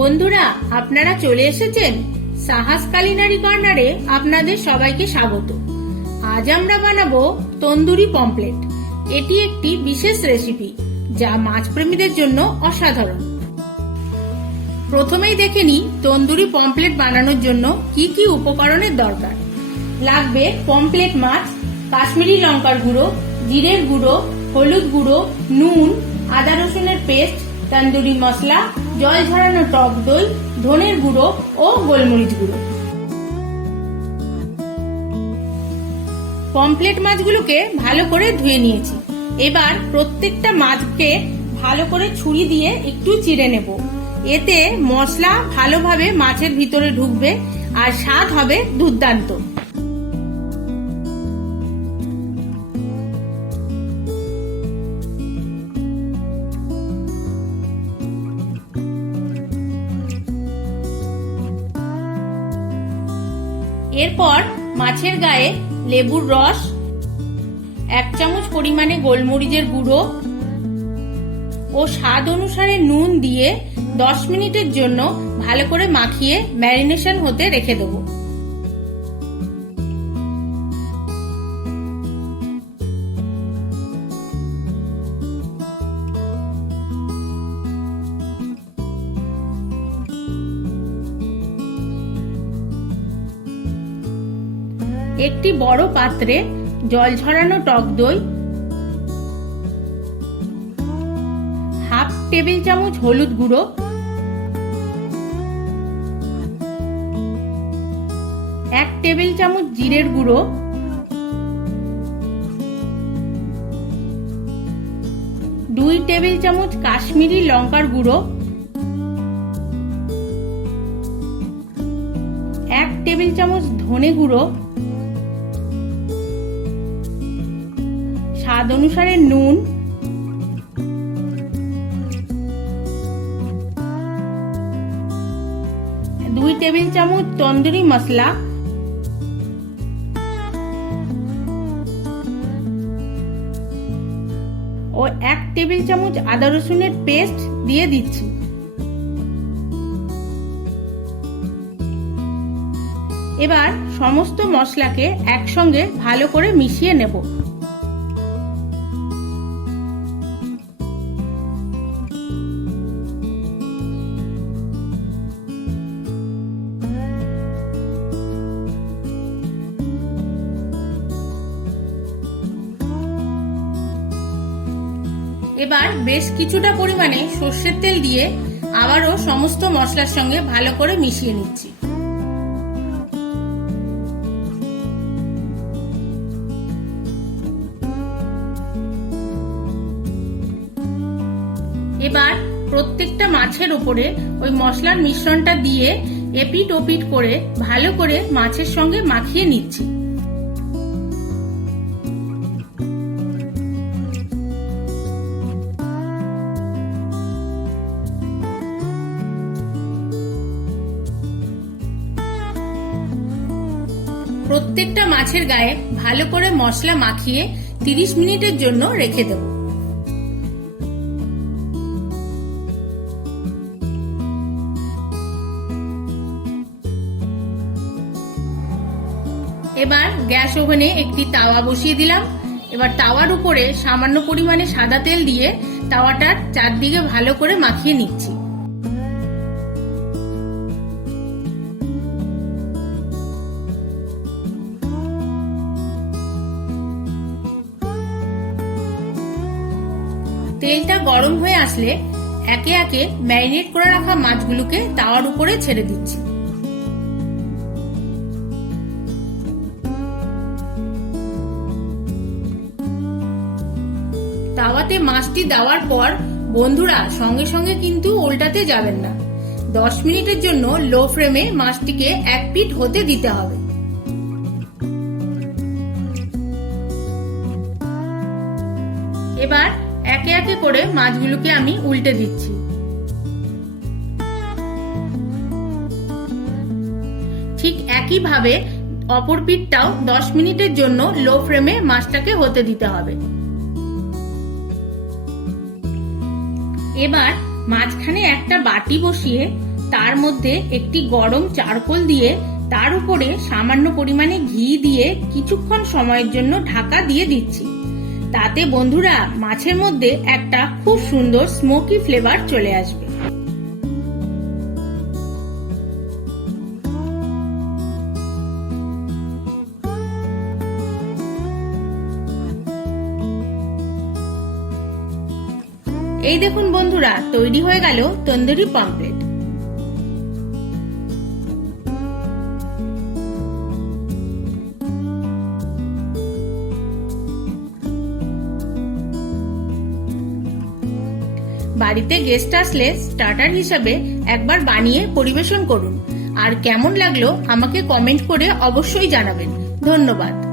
বন্ধুরা, আপনারা চলে এসেছেন সাহাস কালিনারি কর্নারে। আপনাদের সবাইকে স্বাগত। আজ আমরা বানাবো তন্দুরি পমপ্লেট এটি একটি বিশেষ রেসিপি, যা মাছ প্রেমীদের জন্য অসাধারণ। প্রথমেই দেখে নিই তন্দুরি পমপ্লেট বানানোর জন্য কি কি উপকরণের দরকার। লাগবে পমপ্লেট মাছ, কাশ্মীরি লঙ্কার গুঁড়ো, জিরের গুঁড়ো, হলুদ গুঁড়ো, নুন, আদা রসুনের পেস্ট তন্দুরি মশলা, জল ঝরানো টক দই, ধনের গুঁড়ো ও গোলমরিচ গুঁড়ো। পমপ্লেট মাছগুলোকে ভালো করে ধুয়ে নিয়েছি। এবার প্রত্যেকটা মাছকে ভালো করে ছুরি দিয়ে একটু চিড়ে নেব। এতে মশলা ভালোভাবে মাছের ভিতরে ঢুকবে আর স্বাদ হবে দুর্দান্ত। এরপর মাছের গায়ে লেবুর রস, এক চামচ পরিমাণে গোলমরিচের গুঁড়ো ও স্বাদ অনুসারে নুন দিয়ে দশ মিনিটের জন্য ভালো করে মাখিয়ে ম্যারিনেশন হতে রেখে দেবো। একটি বড় পাত্রে জল ঝরানো টক দই, হাফ টেবিল চামচ হলুদ গুঁড়ো, এক টেবিল চামচ জিরের গুঁড়ো, দুই টেবিল চামচ কাশ্মীরি লঙ্কার গুঁড়ো, এক টেবিল চামচ ধনে গুঁড়ো স্বাদ অনুসারে নুন। দুই টেবিল চামচ তন্দুরি মশলা। ও এক টেবিল চামচ আদা রসুনের পেস্ট দিয়ে দিচ্ছি। এবার সমস্ত মশলাকে একসঙ্গে ভালো করে মিশিয়ে নেব। এবার বেশ কিছুটা পরিমাণে সর্ষের তেল দিয়ে আবারও সমস্ত মশলার সঙ্গে ভালো করে মিশিয়ে নিচ্ছি। এবার প্রত্যেকটা মাছের উপরে ওই মশলার মিশ্রণটা দিয়ে এপিট ওপিট করে ভালো করে মাছের সঙ্গে মাখিয়ে নিচ্ছি। প্রত্যেকটা মাছের গায়ে ভালো করে মশলা মাখিয়ে তিরিশ মিনিটের জন্য রেখে দেব। এবার গ্যাস ওভেনে একটি তাওয়া বসিয়ে দিলাম। এবার তাওয়ার উপরে সামান্য পরিমাণে সাদা তেল দিয়ে তাওয়াটার চারদিকে ভালো করে মাখিয়ে নিচ্ছি। তেলটা গরম হয়ে আসলে একে একে ম্যারিনেট করে রাখা মাছগুলোকে তাওয়ার উপরে ছেড়ে দিচ্ছি। তাওয়াতে মাছটি দেওয়ার পর বন্ধুরা সঙ্গে সঙ্গে কিন্তু উল্টাতে যাবেন না। দশ মিনিটের জন্য লো ফ্লেমে মাছটিকে এক পিট হতে দিতে হবে। এবার একে একে করে মাছগুলোকে আমি উল্টে দিচ্ছি। ঠিক একইভাবে অপর পিঠটাও দশ মিনিটের জন্য লো ফ্লেমে মাছটাকে হতে দিতে হবে। এবার মাঝখানে একটা বাটি বসিয়ে তার মধ্যে একটি গরম চারকোল দিয়ে তার উপরে সামান্য পরিমাণে ঘি দিয়ে কিছুক্ষণ সময়ের জন্য ঢাকা দিয়ে দিচ্ছি। তাতে বন্ধুরা, মাছের মধ্যে একটা খুব সুন্দর স্মোকি ফ্লেভার চলে আসবে। এই দেখুন বন্ধুরা, তৈরি হয়ে গেল তন্দুরি পমপ্লেট। বাড়িতে গেস্ট আসলে স্টার্টার হিসাবে একবার বানিয়ে পরিবেশন করুন। আর কেমন লাগল আমাকে কমেন্ট করে অবশ্যই জানাবেন। ধন্যবাদ।